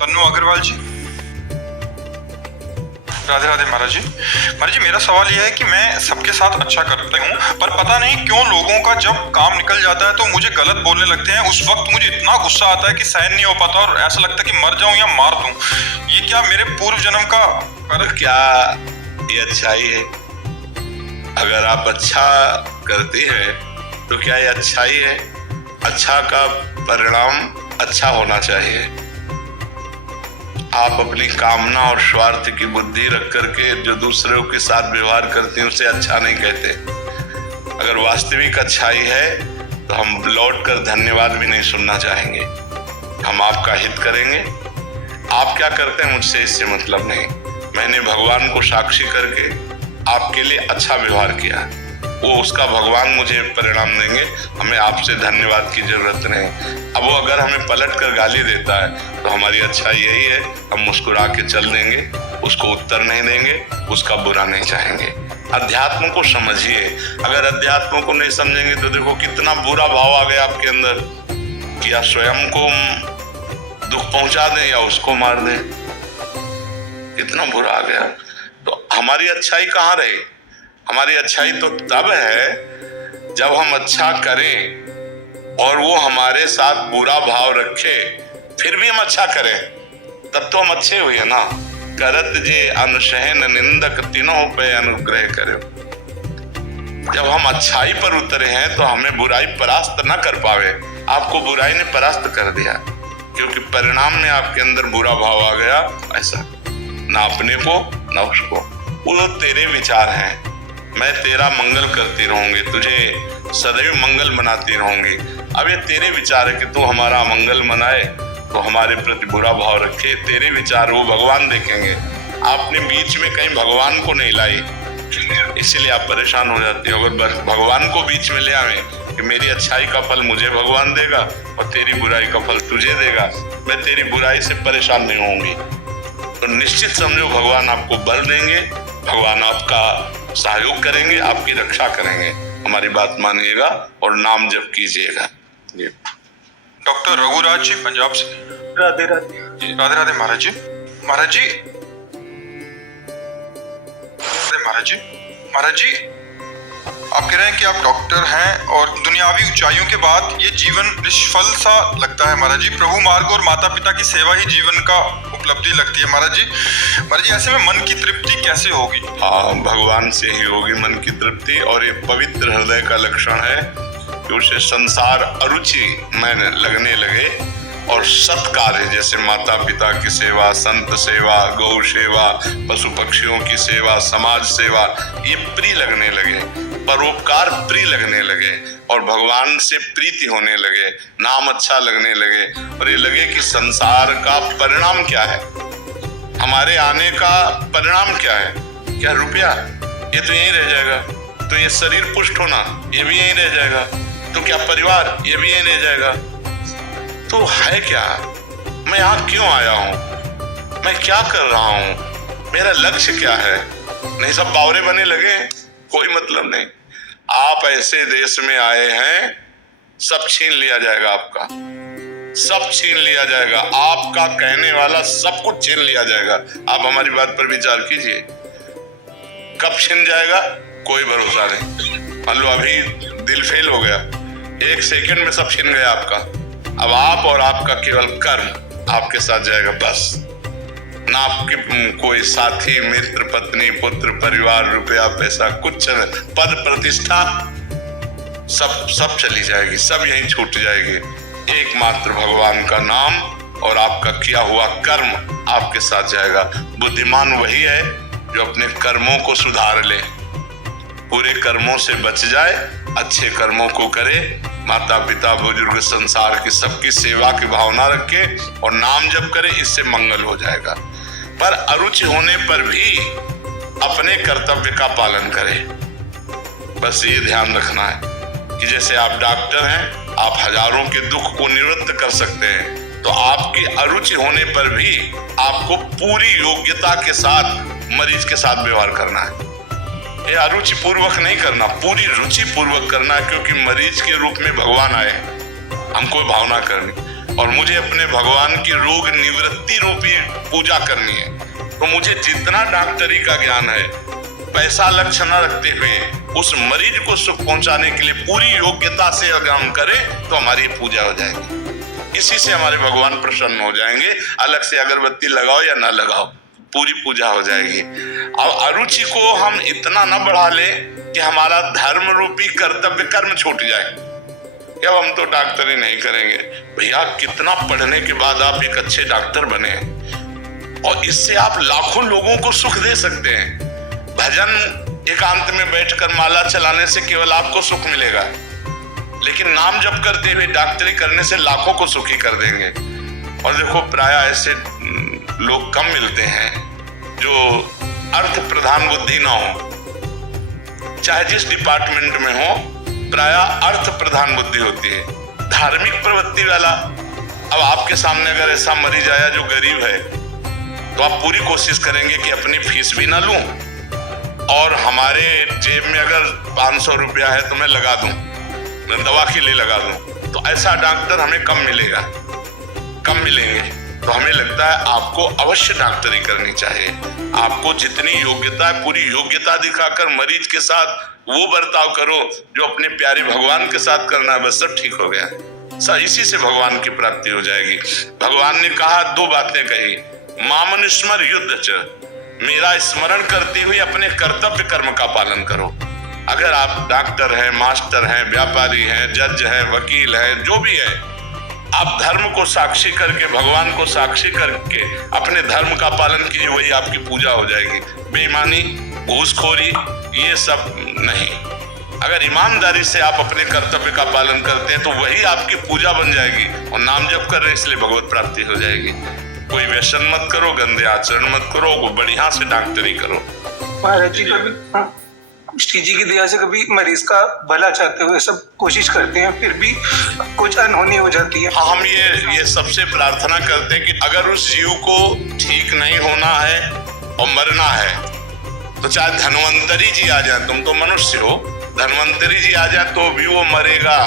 तन्नू अग्रवाल जी। राधे राधे महाराज जी। महाराज जी, मेरा सवाल यह है कि मैं सबके साथ अच्छा करता हूँ, पर पता नहीं क्यों लोगों का जब काम निकल जाता है तो मुझे गलत बोलने लगते हैं। उस वक्त मुझे इतना गुस्सा आता है कि सहन नहीं हो पाता और ऐसा लगता है कि मर जाऊं या मार दूं। ये क्या मेरे पूर्व जन्म का क्या ये अच्छाई है? अगर आप अच्छा करते हैं तो क्या ये अच्छाई है? अच्छा का परिणाम अच्छा होना चाहिए। आप अपनी कामना और स्वार्थ की बुद्धि रख करके जो दूसरों के साथ व्यवहार करते हैं उसे अच्छा नहीं कहते। अगर वास्तविक अच्छाई है तो हम लौट कर धन्यवाद भी नहीं सुनना चाहेंगे। हम आपका हित करेंगे। आप क्या करते हैं मुझसे इससे मतलब नहीं। मैंने भगवान को साक्षी करके आपके लिए अच्छा व्यवहार किया, वो उसका भगवान मुझे परिणाम देंगे। हमें आपसे धन्यवाद की जरूरत नहीं। अब वो अगर हमें पलट कर गाली देता है तो हमारी अच्छा यही है, हम मुस्कुरा के चल देंगे, उसको उत्तर नहीं देंगे, उसका बुरा नहीं चाहेंगे। अध्यात्म को समझिए। अगर अध्यात्म को नहीं समझेंगे तो देखो कितना बुरा भाव आ गया आपके अंदर कि या स्वयं को दुख पहुंचा दें या उसको मार दें। कितना बुरा आ गया। तो हमारी अच्छाई कहाँ रही? हमारी अच्छाई तो तब है जब हम अच्छा करें और वो हमारे साथ बुरा भाव रखे, फिर भी हम अच्छा करें, तब तो हम अच्छे हुए ना। करत जे अनुसहन निंदक तीनों पे अनुग्रह करे। जब हम अच्छाई पर उतरे हैं तो हमें बुराई परास्त न कर पावे। आपको बुराई ने परास्त कर दिया क्योंकि परिणाम में आपके अंदर बुरा भाव आ गया। ऐसा ना अपने को ना उसको। वो तेरे विचार हैं, मैं तेरा मंगल करती रहूंगी, तुझे सदैव मंगल मनाती रहूंगी। अब ये तेरे विचार है कि तू हमारा मंगल मनाए तो हमारे प्रति बुरा भाव रखे। तेरे विचार वो भगवान देखेंगे। आपने बीच में कहीं भगवान को नहीं लाई, इसीलिए आप परेशान हो जाते हो। अगर भगवान को बीच में ले आवे कि मेरी अच्छाई का फल मुझे भगवान देगा और तेरी बुराई का फल तुझे देगा, मैं तेरी बुराई से परेशान नहीं होंगी, तो निश्चित समझो भगवान आपको बल देंगे, भगवान आपका सहयोग करेंगे, आपकी रक्षा करेंगे। हमारी बात मानिएगा और नाम जप कीजिएगा। डॉक्टर रघुराज जी, पंजाब से। राधे राधे जी, राधे राधे महाराज जी। महाराज जी, महाराज जी, महाराज जी, आप कह रहे हैं कि आप डॉक्टर हैं और दुनियावी ऊंचाइयों के बाद ये जीवन निष्फल सा लगता है महाराज जी। प्रभु मार्ग और माता पिता की सेवा ही जीवन का उपलब्धि लगती है महाराज जी। महाराज जी, ऐसे में मन की तृप्ति कैसे होगी? हाँ, भगवान से ही होगी मन की तृप्ति। और ये पवित्र हृदय का लक्षण है कि उसे संसार अरुचि में लगने लगे और सत्कार्य जैसे माता पिता की सेवा, संत सेवा, गौ सेवा, पशु पक्षियों की सेवा, समाज सेवा, ये प्रिय लगने लगे, परोपकार प्रिय लगने लगे और भगवान से प्रीति होने लगे, नाम अच्छा लगने लगे। और ये लगे कि संसार का परिणाम क्या है, हमारे आने का परिणाम क्या है? क्या रुपया? ये तो यहीं रह जाएगा। तो ये शरीर पुष्ट होना, ये भी यहीं रह जाएगा। तो क्या परिवार? ये भी यहीं रह जाएगा। तो है क्या? मैं यहाँ क्यों आया हूँ? मैं क्या कर रहा हूँ? मेरा लक्ष्य क्या है? नहीं, सब बावरे बने लगे, कोई मतलब नहीं। आप ऐसे देश में आए हैं, सब छीन लिया जाएगा आपका, सब छीन लिया जाएगा। आपका कहने वाला सब कुछ छीन लिया जाएगा। आप हमारी बात पर विचार कीजिए, कब छीन जाएगा कोई भरोसा नहीं। मान लो अभी दिल फेल हो गया, 1 सेकंड में सब छीन गया आपका। अब आप और आपका केवल कर्म आपके साथ जाएगा, बस। ना आपके कोई साथी, मित्र, पत्नी, पुत्र, परिवार, रुपया, पैसा, कुछ पद प्रतिष्ठा सब चली जाएगी, सब यहीं छूट जाएगी। एकमात्र भगवान का नाम और आपका किया हुआ कर्म आपके साथ जाएगा। बुद्धिमान वही है जो अपने कर्मों को सुधार ले, बुरे कर्मों से बच जाए, अच्छे कर्मों को करे, माता पिता बुजुर्ग संसार की सबकी सेवा की भावना रखे और नाम जप करे, इससे मंगल हो जाएगा। पर अरुचि होने पर भी अपने कर्तव्य का पालन करें। बस ये ध्यान रखना है कि जैसे आप डॉक्टर हैं, आप हजारों के दुख को निवृत्त कर सकते हैं, तो आपकी अरुचि होने पर भी आपको पूरी योग्यता के साथ मरीज के साथ व्यवहार करना है। ये अरुचि पूर्वक नहीं करना, पूरी रुचि पूर्वक करना है, क्योंकि मरीज के रूप में भगवान आए, हमको भावना करनी। और मुझे अपने भगवान की रोग निवृत्ति रूपी पूजा करनी है। तो मुझे जितना डॉक्टरी का ज्ञान है, पैसा लक्ष्य न रखते हुए उस मरीज को सुख पहुंचाने के लिए पूरी योग्यता से अगर हम करें तो हमारी पूजा हो जाएगी। इसी से हमारे भगवान प्रसन्न हो जाएंगे। अलग से अगरबत्ती लगाओ या ना लगाओ, पूरी पूजा हो जाएगी। अब अरुचि को हम इतना न बढ़ा ले कि हमारा धर्म रूपी कर्तव्य कर्म छूट जाए, अब हम तो डॉक्टरी नहीं करेंगे। भैया कितना पढ़ने के बाद आप एक अच्छे डॉक्टर बने और इससे आप लाखों लोगों को सुख दे सकते हैं। भजन एकांत में बैठकर माला चलाने से केवल आपको सुख मिलेगा, लेकिन नाम जप करते हुए डॉक्टरी करने से लाखों को सुखी कर देंगे। और देखो प्राय ऐसे लोग कम मिलते हैं जो अर्थ प्रधान बुद्धि ना हो, चाहे जिस डिपार्टमेंट में हो, प्राय अर्थ प्रधान बुद्धि होती है, धार्मिक प्रवृत्ति वाला। अब आपके सामने अगर ऐसा मरीज आया जो गरीब है तो आप पूरी कोशिश करेंगे कि अपनी फीस भी ना लूं और हमारे जेब में अगर 500 रुपया है तो मैं लगा दूं, मैं दवा के लिए लगा दूं। तो ऐसा डॉक्टर हमें कम मिलेगा, कम मिलेंगे। तो हमें लगता है आपको अवश्य डॉक्टरी करनी चाहिए। आपको जितनी योग्यता है पूरी योग्यता दिखाकर मरीज के साथ वो बर्ताव करो जो अपने प्यारे भगवान के साथ करना है, बस सब ठीक हो गया। सर इसी से भगवान की प्राप्ति हो जाएगी। भगवान ने कहा, दो बातें कही, मामन स्मर युद्ध च, मेरा स्मरण करते हुए अपने कर्तव्य कर्म का पालन करो। अगर आप डॉक्टर हैं, मास्टर हैं, व्यापारी हैं, जज हैं, वकील हैं, जो भी है, आप धर्म को साक्षी करके, भगवान को साक्षी करके अपने धर्म का पालन कीजिए, वही आपकी पूजा हो जाएगी। बेईमानी, घूसखोरी, ये सब नहीं। अगर ईमानदारी से आप अपने कर्तव्य का पालन करते हैं तो वही आपकी पूजा बन जाएगी। और नाम जप कर रहे इसलिए भगवत प्राप्ति हो जाएगी। कोई व्यसन मत करो, गंदे आचरण मत करो, बढ़िया से डॉक्टरी करो। महाराज जी कभी श्री जी की दया से कभी मरीज का भला चाहते हुए सब कोशिश करते हैं, फिर भी कुछ अनहोनी हो जाती है। हाँ, हम ये सबसे प्रार्थना करते हैं कि अगर उस जीव को ठीक नहीं होना है और मरना है तो चाहे धन्वंतरी जी आ जाए, तुम तो मनुष्य हो, धन्वंतरी जी आ जाए तो भी वो मरेगा।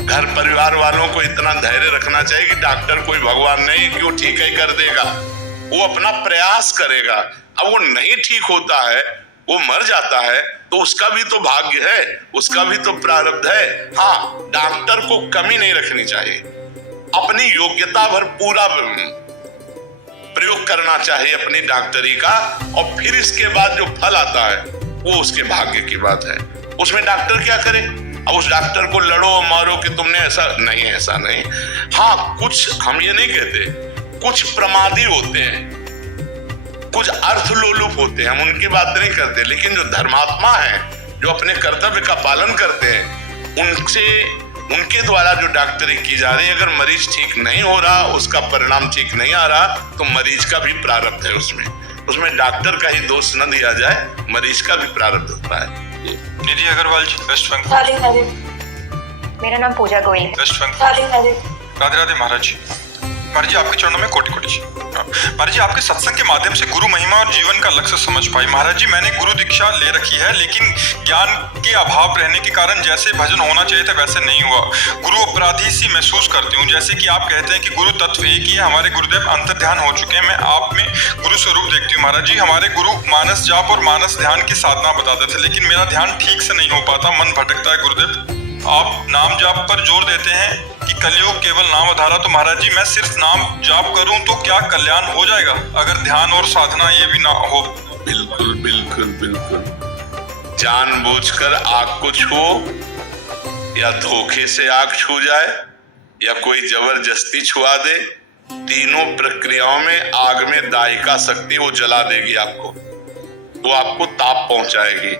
घर परिवार वालों को इतना धैर्य रखना चाहिए कि डॉक्टर कोई भगवान नहीं कि वो ठीक ही कर देगा, वो अपना प्रयास करेगा। अब वो नहीं ठीक होता है, वो मर जाता है, तो उसका भी तो भाग्य है, उसका भी तो प्रारब्ध है। हाँ, डॉक्टर को कमी नहीं रखनी चाहिए, अपनी योग्यता भर पूरा प्रयोग करना चाहिए अपनी डॉक्टरी का, और फिर इसके बाद जो फल आता है वो उसके भाग्य की बात है। उसमें डॉक्टर क्या करे? अब उस डॉक्टर को लड़ो और मारो कि तुमने ऐसा नहीं, ऐसा नहीं। हाँ, कुछ हम ये नहीं कहते, कुछ प्रमादी होते हैं, कुछ अर्थलोलुप होते हैं, हम उनकी बात नहीं करते, लेकिन जो धर्मात्मा है, जो अपने कर्तव्य का पालन करते हैं, उनके द्वारा जो डॉक्टरी की जा रही है, अगर मरीज ठीक नहीं हो रहा, उसका परिणाम ठीक नहीं आ रहा, तो मरीज का भी प्रारब्ध है उसमें डॉक्टर का ही दोष न दिया जाए, मरीज का भी प्रारब्ध होता है। निधि अग्रवाल जी, वेस्ट बंगाल। मेरा नाम पूजा गोयल है। वेस्ट बंगाल। राधे राधे महाराज जी। महाराज जी आपके चरणों में कोटि कोटि जी। महाराज जी आपके सत्संग के माध्यम से गुरु महिमा और जीवन का लक्ष्य समझ पाई। महाराज जी मैंने गुरु दीक्षा ले रखी है, लेकिन ज्ञान के अभाव रहने के कारण जैसे भजन होना चाहिए था वैसे नहीं हुआ। गुरु अपराधी सी महसूस करती हूँ। जैसे कि आप कहते हैं कि गुरु तत्व एक ही है, हमारे गुरुदेव अंतर ध्यान हो चुके हैं, मैं आप में गुरु स्वरूप देखती हूँ। महाराज जी हमारे गुरु मानस जाप और मानस ध्यान की साधना बताते थे, लेकिन मेरा ध्यान ठीक से नहीं हो पाता, मन भटकता है। गुरुदेव आप नाम जाप पर जोर देते हैं कि कलयुग केवल नाम आधारा, तो महाराज जी मैं सिर्फ नाम जाप करूं तो क्या कल्याण हो जाएगा अगर ध्यान और साधना ये भी ना हो? बिल्कुल बिल्कुल बिल्कुल। जानबूझकर आग को छुओ या धोखे से आग छू जाए या कोई जबरदस्ती छुआ दे, तीनों प्रक्रियाओं में आग में दायिका शक्ति वो जला देगी आपको, वो आपको ताप पहुंचाएगी।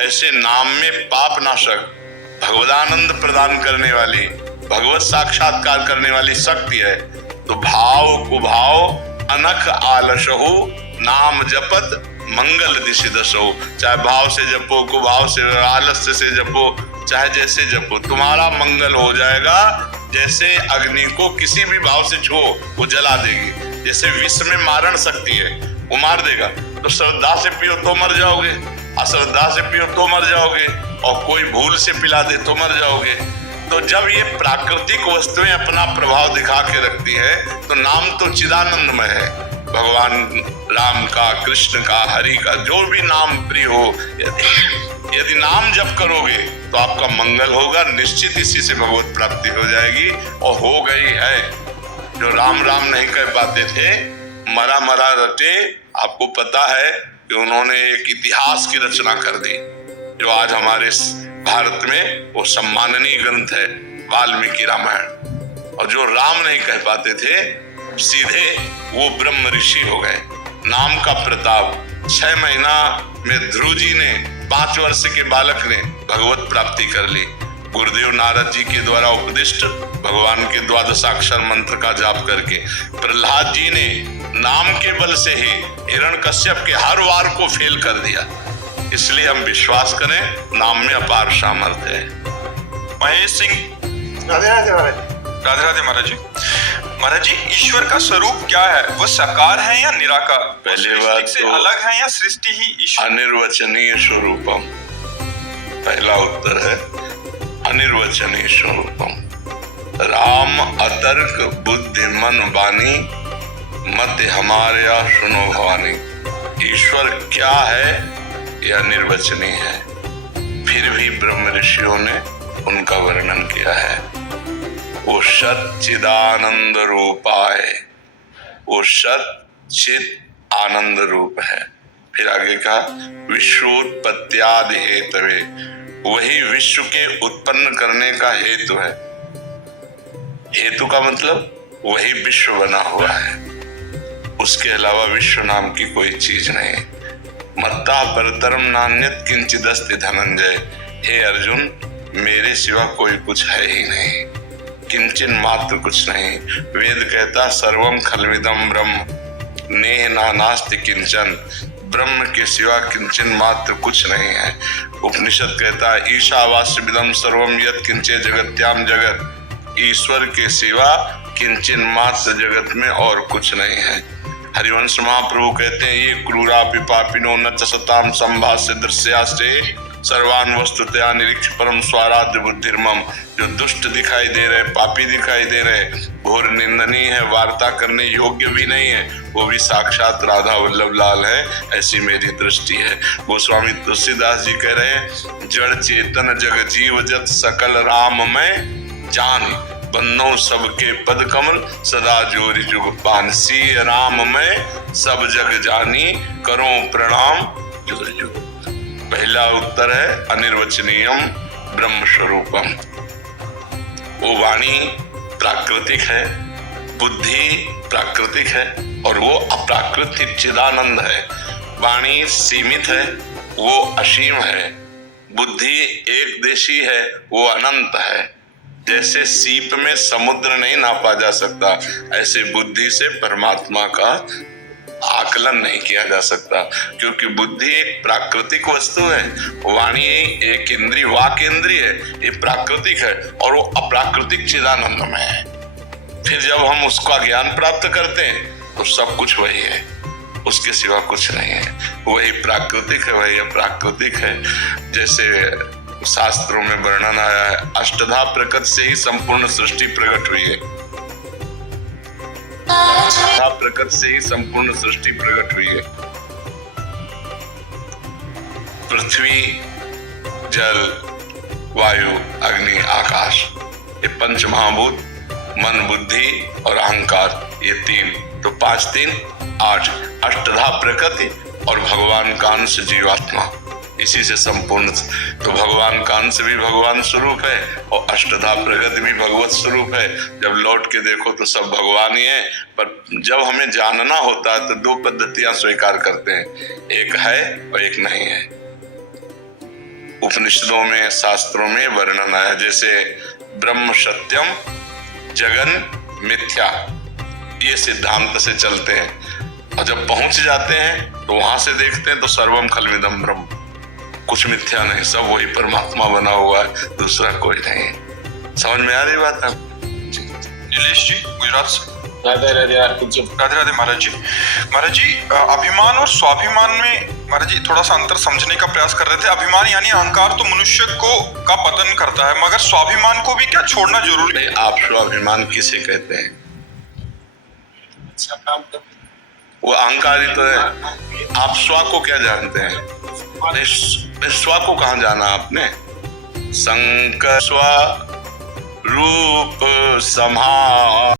ऐसे नाम में पाप नाशक, भगवदानंद प्रदान करने वाली, भगवत साक्षात्कार करने वाली शक्ति है। तो भाव कुभाव अनख आलसहु, नाम जपत मंगल दिशि दसो। चाहे भाव से जपो, कुभाव से, आलस्य से जपो, चाहे जैसे जपो, तुम्हारा मंगल हो जाएगा। जैसे अग्नि को किसी भी भाव से छुओ वो जला देगी। जैसे विष में मारण शक्ति है, वो मार देगा। तो श्रद्धा से पियो तो मर जाओगे, अश्रद्धा से पियो तो मर जाओगे, और कोई भूल से पिला दे तो मर जाओगे। तो जब ये प्राकृतिक वस्तुएं अपना प्रभाव दिखा के रखती है तो नाम तो चिदानंदमय है। भगवान राम का, कृष्ण का, हरि का, जो भी नाम प्रिय हो, यदि नाम जप करोगे तो आपका मंगल होगा, निश्चित इसी से भगवत प्राप्ति हो जाएगी और हो गई है। जो राम राम नहीं कह पाते थे, मरा मरा रटे, आपको पता है कि उन्होंने एक इतिहास की रचना कर दी जो आज हमारे भारत में वो सम्माननीय ग्रंथ है, वाल्मीकि रामायण। और जो राम नहीं कह पाते थे, सीधे वो ब्रह्म ऋषि हो गए। नाम का प्रताप, 6 महीना में ध्रुव जी ने, 5 वर्ष के बालक ने भगवत प्राप्ति कर ली। गुरुदेव नारद जी के द्वारा उपदिष्ट भगवान के 12 मंत्र का जाप करके, प्रहलाद जी ने नाम के बल से ही हिरण्यकश्यप के हर वार को फेल कर दिया। इसलिए हम विश्वास करें, नाम में अपार सामर्थ्य है। महेश सिंह, राधे राधे महाराज। राधे राधे महाराज जी। महाराज जी, ईश्वर का स्वरूप क्या है? वो साकार है या निराकार? पहली बात से तो अलग है या सृष्टि ही ईश्वर? अनिर्वचनीय स्वरूपम, पहला उत्तर है अनिर्वचनीय स्वरूपम। राम अतर्क बुद्धि मन वाणी, मत हमारे या सुनो भवानी। ईश्वर क्या है यह निर्वचनीय है, फिर भी ब्रह्म ऋषियों ने उनका वर्णन किया है। वो सच्चिदानंद रूपाय, वो सच्चिद आनंद रूप है। फिर आगे कहा विश्वोत्पत्त्यादि हेतवे, वही विश्व के उत्पन्न करने का हेतु है। हेतु का मतलब वही विश्व बना हुआ है, उसके अलावा विश्व नाम की कोई चीज नहीं। मत्ता परतरम नान्यत किंचिदस्ति धनंजय, हे अर्जुन, मेरे सिवा कोई कुछ है ही नहीं, किंचन मात्र कुछ नहीं। वेद कहता सर्वम खलविदम ब्रह्म, नेह नानास्ति किंचन, ब्रह्म के सिवा किंचन मात्र कुछ नहीं है। उपनिषद कहता है ईशावास्यविदम सर्वम यत् किंचे जगत्याम जगत, ईश्वर के सिवा किंचन मात्र जगत में और कुछ नहीं है। हरिवंश महाप्रभु कहते हैं ये क्रूरा पिपापिनो न चसताम संभाष्य दृश्यास्ते सर्वान वस्तुतया निरीक्ष परम स्वाराध्य बुद्धिर्मम। जो दुष्ट दिखाई दे रहे, पापी दिखाई दे रहे, घोर निंदनीय है, वार्ता करने योग्य भी नहीं है, वो भी साक्षात राधा वल्लभ लाल है, ऐसी मेरी दृष्टि है। गोस्वामी तुलसीदास जी कह रहे हैं जड़ चेतन जग जीव जत सकल राम में जान, बन्नो सबके पद कमल सदा जोरी जुग पान। सी राम में सब जग जानी, करो प्रणाम जुग जुग। पहला उत्तर है अनिर्वचनीयम ब्रह्म स्वरूपम। वो वाणी प्राकृतिक है, बुद्धि प्राकृतिक है और वो अप्राकृतिक चिदानंद है। वाणी सीमित है, वो असीम है। बुद्धि एक देशी है, वो अनंत है। जैसे सीप में समुद्र नहीं नापा जा सकता, ऐसे बुद्धि से परमात्मा का आकलन नहीं किया जा सकता, क्योंकि बुद्धि एक प्राकृतिक वस्तु है। वाणी एक इंद्रिय, वाक इंद्रिय है, ये प्राकृतिक है और वो अप्राकृतिक चिदानंदमय है। फिर जब हम उसका ज्ञान प्राप्त करते हैं तो सब कुछ वही है, उसके सिवा कुछ नहीं है। वही प्राकृतिक है, वही अप्राकृतिक है। जैसे शास्त्रों में वर्णन आया है अष्टधा प्रकृति से ही संपूर्ण सृष्टि प्रकट हुई है। अष्टधा प्रकृति से ही संपूर्ण सृष्टि प्रकट हुई है। पृथ्वी, जल, वायु, अग्नि, आकाश, ये पंच महाभूत, मन, बुद्धि और अहंकार, ये 3, तो 5 3 8, अष्टधा प्रकृति और भगवान का अंश जीवात्मा, इसी से संपूर्ण। तो भगवान का अंश भी भगवान स्वरूप है और अष्टधा प्रगति भी भगवत स्वरूप है। जब लौट के देखो तो सब भगवान ही है, पर जब हमें जानना होता है तो 2 पद्धतियां स्वीकार करते हैं, एक है और एक नहीं है। उपनिषदों में, शास्त्रों में वर्णन आया, जैसे ब्रह्म सत्यम जगन मिथ्या, ये सिद्धांत से चलते हैं और जब पहुंच जाते हैं तो वहां से देखते हैं तो सर्वम खलविदम ब्रह्म, कुछ मिथ्या नहीं, सब वही परमात्मा बना हुआ है, दूसरा कोई नहीं। समझ में आ रही बात है? नीलेश जी गुजरात से। राधे राधे पूज्य। राधे राधे महाराज जी। महाराज जी, अभिमान और स्वाभिमान में महाराज जी थोड़ा सा अंतर समझने का प्रयास कर रहे थे। अभिमान यानी अहंकार तो मनुष्य को का पतन करता है, मगर स्वाभिमान को भी क्या छोड़ना जरूरी है? आप स्वाभिमान किसे कहते हैं? अच्छा काम कर। वो अहंकार ही तो है। आप स्व को क्या जानते हैं? स्व को कहाँ जाना आपने? संकर स्व रूप समा